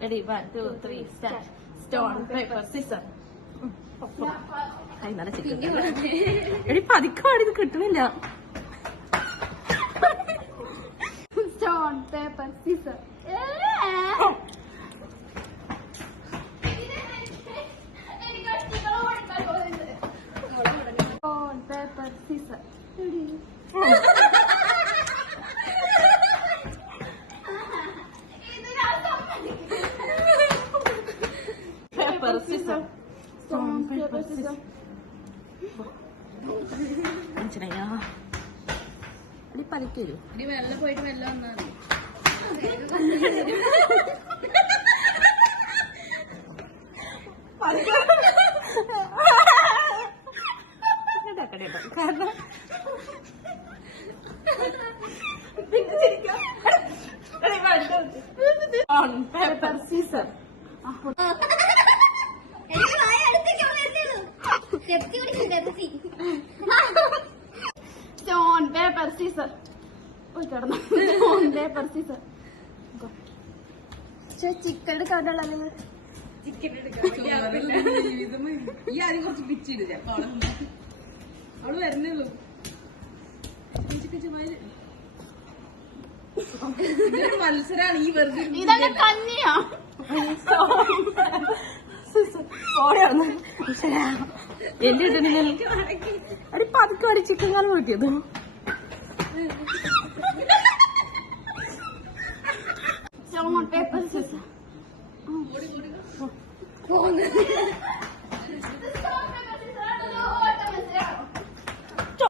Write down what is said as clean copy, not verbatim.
Ready, 1, 2, 3, start. Stone, paper, scissors. നല്ല chicken എടി പതിക്കാടി ഇത് കിട്ടണില്ല. Stone paper scissors. Stone paper scissors. Paper scissors. Stone paper scissors. മനസ്സിലായോ? അടി പതിക്കരൂ. ഇനി വെള്ളം പോയിട്ട് വെള്ളം വന്നാൽ കാരണം paper scissors. Stone paper scissors. കിടന്നു. Stone paper scissors. ചിക്കൻ എടുക്കാണ്ടല്ലോ നിങ്ങൾ. ചിക്കൻ ഈ ആദ്യം കുറച്ച് പിച്ചിടുക. അവള് വരുന്നുള്ളൂ. മത്സരാണ് ഈ വെറുതെ. ഇതൊക്കെ കഞ്ഞിയാ. എന്റെ ഇട്ടിട്ട് അടി പതുക്കെ ചിക്കൻ കാലം കിട്ടിയത്. Stone paper Caesar.